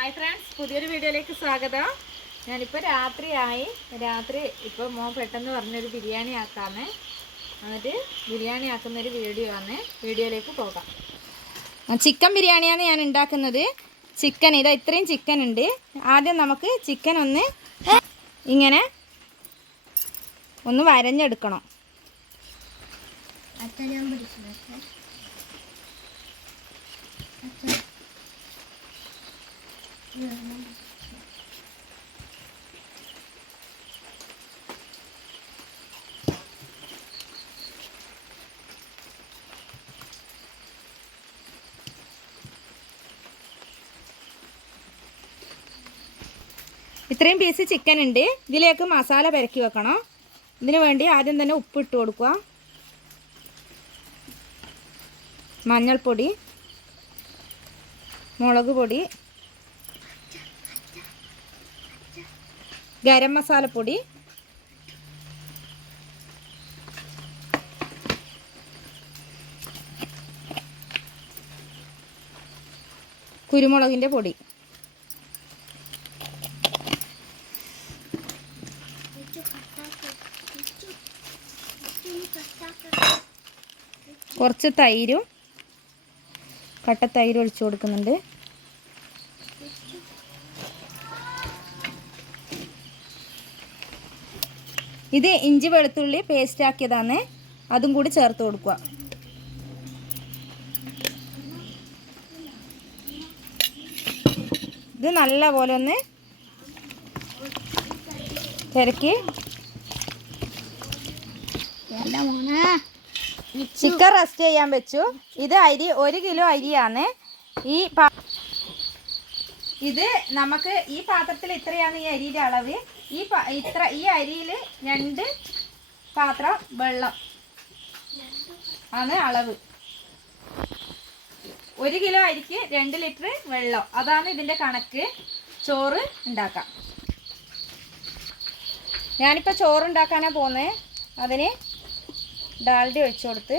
Hi friends പുതിയൊരു വീഡിയോയിലേക്ക് സ്വാഗതം. ഞാനിപ്പോൾ രാത്രിയായി. രാത്രി ഇപ്പോൾ മോൻ പെട്ടെന്ന് പറഞ്ഞൊരു ബിരിയാണി ആക്കാമേ എന്നിട്ട് ബിരിയാണി ആക്കുന്നൊരു വീഡിയോ ആണ്. വീഡിയോയിലേക്ക് പോകാം. ചിക്കൻ ബിരിയാണിയാണ് ഞാൻ ഉണ്ടാക്കുന്നത്. ചിക്കൻ ഇതാ ഇത്രയും ചിക്കൻ ഉണ്ട്. ആദ്യം നമുക്ക് ചിക്കൻ ഒന്ന് ഇങ്ങനെ ഒന്ന് വരഞ്ഞെടുക്കണം. അച്ഛൻ പിടിച്ചു ഇത്രയും പീസ് ചിക്കൻ ഉണ്ട്. ഇതിലേക്ക് മസാല പെരക്കി വെക്കണം. ഇതിനു വേണ്ടി ആദ്യം തന്നെ ഉപ്പ് ഇട്ട് കൊടുക്കുക. മഞ്ഞൾപ്പൊടി മുളക് പൊടി ഗരം മസാലപ്പൊടി കുരുമുളകിന്റെ പൊടി. കുറച്ച് തൈരും കട്ട തൈര് ഒഴിച്ചു കൊടുക്കുന്നുണ്ട്. ഇത് ഇഞ്ചി വെളുത്തുള്ളി പേസ്റ്റ് ആക്കിയതാണ്. അതും കൂടി ചേർത്ത് കൊടുക്കുക. ഇത് നല്ല പോലെ ഒന്ന് തിരക്കി. ചിക്കൻ റെസ്റ്റ് ചെയ്യാൻ വെച്ചു. ഇത് അരി ഒരു കിലോ അരിയാണ്. ഈ ഇത് നമുക്ക് ഈ പാത്രത്തിൽ ഇത്രയാണ് ഈ അരിയുടെ അളവ്. ഈ ഇത്ര ഈ അരിയിൽ രണ്ട് പാത്രം വെള്ളം. ആണ് അളവ്. ഒരു കിലോ അരിക്ക് രണ്ട് ലിറ്റർ വെള്ളം. അതാണ് ഇതിന്റെ കണക്ക്. ചോറ് ഉണ്ടാക്കാം. ഞാനിപ്പോൾ ചോറ് ഉണ്ടാക്കാനാണ് പോകുന്നത് അതിന് ഡാൽഡ ഒഴിച്ചു കൊടുത്ത്.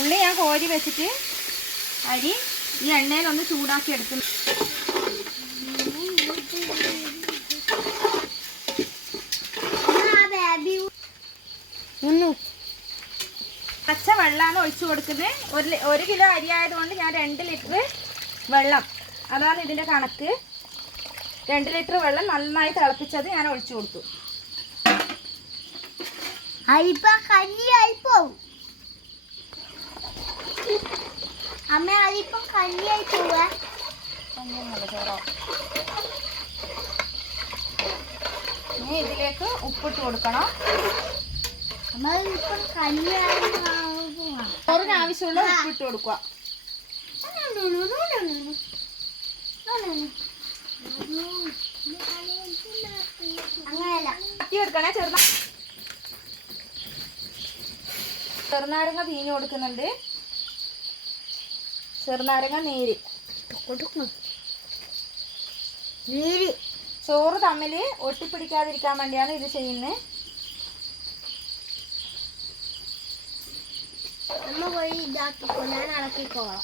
ഉള്ളി ഞാൻ കോരി വെച്ചിട്ട് അരി ഈ എണ്ണയിൽ ഒന്ന് ചൂടാക്കി എടുക്കും ഒന്ന് പച്ച വെള്ളമാണ് ഒഴിച്ചു കൊടുക്കുന്നത്. ഒരു ഒരു കിലോ അരി ആയതുകൊണ്ട് ഞാൻ രണ്ട് ലിറ്റർ വെള്ളം അതാണ് ഇതിന്റെ കണക്ക്. രണ്ട് ലിറ്റർ വെള്ളം നന്നായി തിളപ്പിച്ചത് ഞാൻ ഒഴിച്ചു കൊടുത്തു. അമ്മ അതിപ്പം പോവാ ഇനി ഇതിലേക്ക് ഉപ്പിട്ട് കൊടുക്കണം. ചോറിന് ആവശ്യമുള്ള ഉപ്പിട്ട് കൊടുക്കുക അങ്ങനെയല്ല. കത്തി എടുക്കണേ ചെറുന ചെറുനാരങ്ങ പീഞ്ഞു കൊടുക്കുന്നുണ്ട്. ചെറുനാരങ്ങ നീര്. നീര്. ചോറ് തമ്മിൽ ഒട്ടിപ്പിടിക്കാതിരിക്കാൻ വേണ്ടിയാണ് ഇത് ചെയ്യുന്നത്. അമ്മ പോയി ഇതാക്കിക്കോ ഞാൻ ഇളക്കിക്കോളാം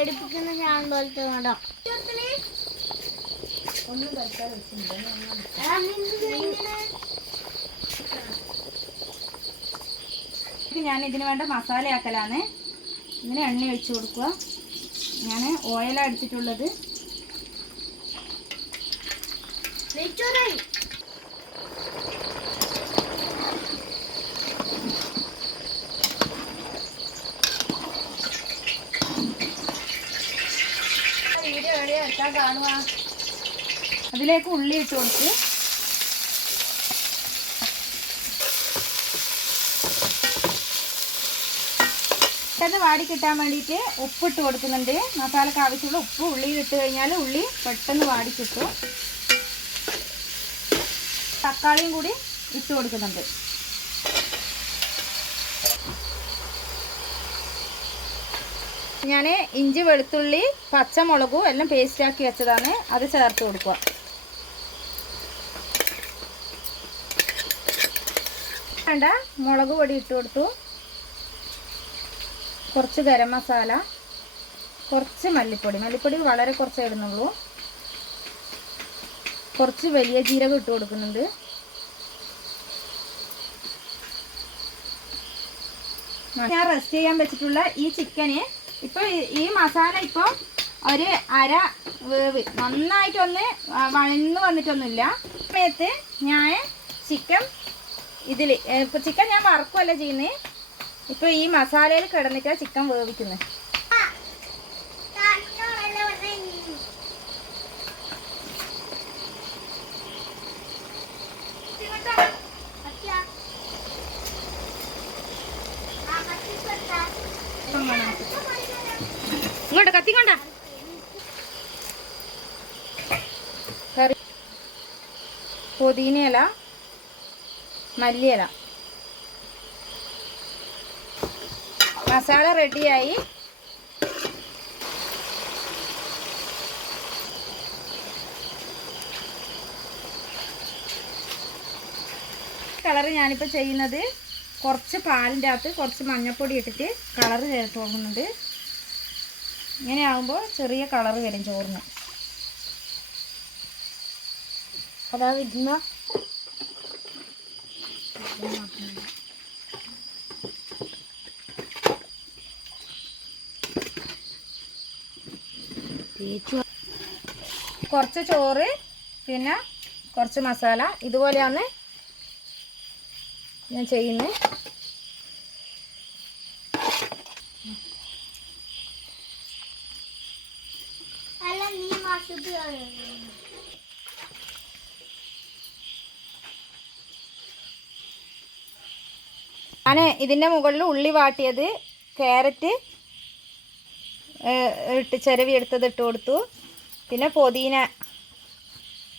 എടുപ്പിക്കുന്ന ഞാൻ പോലത്തെ വേണം ഇത് ഞാൻ ഇതിന് വേണ്ട മസാല ആക്കലാണ് ഇങ്ങനെ എണ്ണ ഒഴിച്ചു കൊടുക്കുക. ഞാൻ ഓയിലാണ് എടുത്തിട്ടുള്ളത്. നെയ്ച്ചോറായി. കാണുക അതിലേക്ക് ഉള്ളി ഇട്ട് കൊടുത്ത് പെട്ടെന്ന് വാടി കിട്ടാൻ വേണ്ടിയിട്ട് ഉപ്പിട്ട് കൊടുക്കുന്നുണ്ട്. മസാലക്ക് ആവശ്യമുള്ള ഉപ്പ് ഉള്ളിയിൽ ഇട്ട് കഴിഞ്ഞാൽ ഉള്ളി പെട്ടെന്ന് വാടി കിട്ടും. തക്കാളിയും കൂടി ഇട്ട് കൊടുക്കുന്നുണ്ട്. ഞാൻ ഇഞ്ചി വെളുത്തുള്ളി പച്ചമുളകും എല്ലാം പേസ്റ്റാക്കി വെച്ചതാണ്. അത് ചേർത്ത് കൊടുക്കുക. വേണ്ട മുളക് പൊടി ഇട്ട് കൊടുത്തു. കുറച്ച് ഗരം മസാല കുറച്ച് മല്ലിപ്പൊടി. മല്ലിപ്പൊടി വളരെ കുറച്ചേ ഇടുന്നുള്ളൂ. കുറച്ച് വലിയ ജീരകം ഇട്ട് കൊടുക്കുന്നുണ്ട്. ഞാൻ റെസ്റ്റ് ചെയ്യാൻ വെച്ചിട്ടുള്ള ഈ ചിക്കന് ഇപ്പൊ ഈ- മസാല ഇപ്പൊ ഒരു അര വേവ്. നന്നായിട്ടൊന്ന് വളർന്നു വന്നിട്ടൊന്നുമില്ല. സമയത്ത് ഞാൻ ചിക്കൻ ഇതിൽ ചിക്കൻ ഞാൻ വറക്കുമല്ല ചെയ്യുന്നത് ഇപ്പൊ ഈ മസാലയിൽ കിടന്നിട്ടാണ് ചിക്കൻ വേവിക്കുന്നത് ഇങ്ങോട്ട് കത്തിക്കൊണ്ട കറി. പുതിനയില മല്ലിയില. മസാല റെഡിയായി. കളറ് ഞാനിപ്പോൾ ചെയ്യുന്നത് കുറച്ച് പാലിന്റെ അകത്ത് കുറച്ച് മഞ്ഞൾപ്പൊടി ഇട്ടിട്ട് കളറ് ചേർത്ത് പോകുന്നുണ്ട് ഇങ്ങനെ ആകുമ്പോൾ ചെറിയ കളർ വരും ചോറിന്. അതാ വിരുന്ന. കുറച്ച് ചോറ് പിന്നെ കുറച്ച് മസാല. ഇതുപോലെയാണ് ഞാൻ ചെയ്യുന്നത്. ഞാൻ ഇതിന്റെ മുകളിൽ ഉള്ളി വാട്ടിയത് ക്യാരറ്റ് ഇട്ട് ചിരവി എടുത്തത് ഇട്ട് കൊടുത്തു. പിന്നെ പുതിന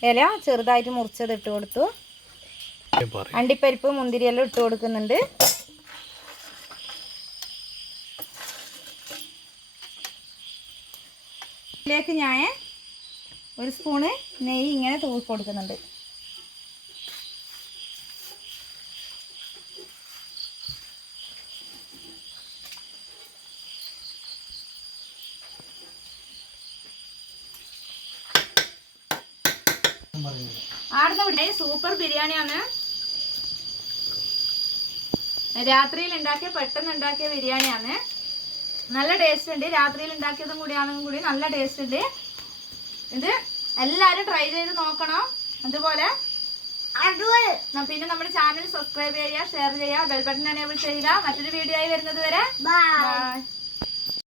ഇല ചെറുതായിട്ട് മുറിച്ചത് ഇട്ട് കൊടുത്തു. അണ്ടിപ്പരിപ്പ് മുന്തിരിയെല്ലാം ഇട്ട് കൊടുക്കുന്നുണ്ട്. ഇതിലേക്ക് ഞാൻ ഒരു സ്പൂണ് നെയ്യ് ഇങ്ങനെ തൂക്കി കൊടുക്കുന്നുണ്ട്. ആടുന്ന ബിരിയാണി സൂപ്പർ ബിരിയാണിയാണ്. രാത്രിയിൽ ഉണ്ടാക്കിയ പെട്ടെന്ന് ഉണ്ടാക്കിയ ബിരിയാണിയാണ്. നല്ല ടേസ്റ്റ് ഉണ്ട്. രാത്രിയിൽ ഉണ്ടാക്കിയതും കൂടിയാണെങ്കിൽ കൂടി നല്ല ടേസ്റ്റ് ഉണ്ട്. ഇത് എല്ലാവരും ട്രൈ ചെയ്ത് നോക്കണം. അതുപോലെ പിന്നെ നമ്മുടെ ചാനൽ സബ്സ്ക്രൈബ് ചെയ്യുക ഷെയർ ചെയ്യുക ബെൽ ബട്ടൺ എനേബിൾ ചെയ്യുക. മറ്റൊരു വീഡിയോ ആയി വരുന്നത് വരെ ബൈ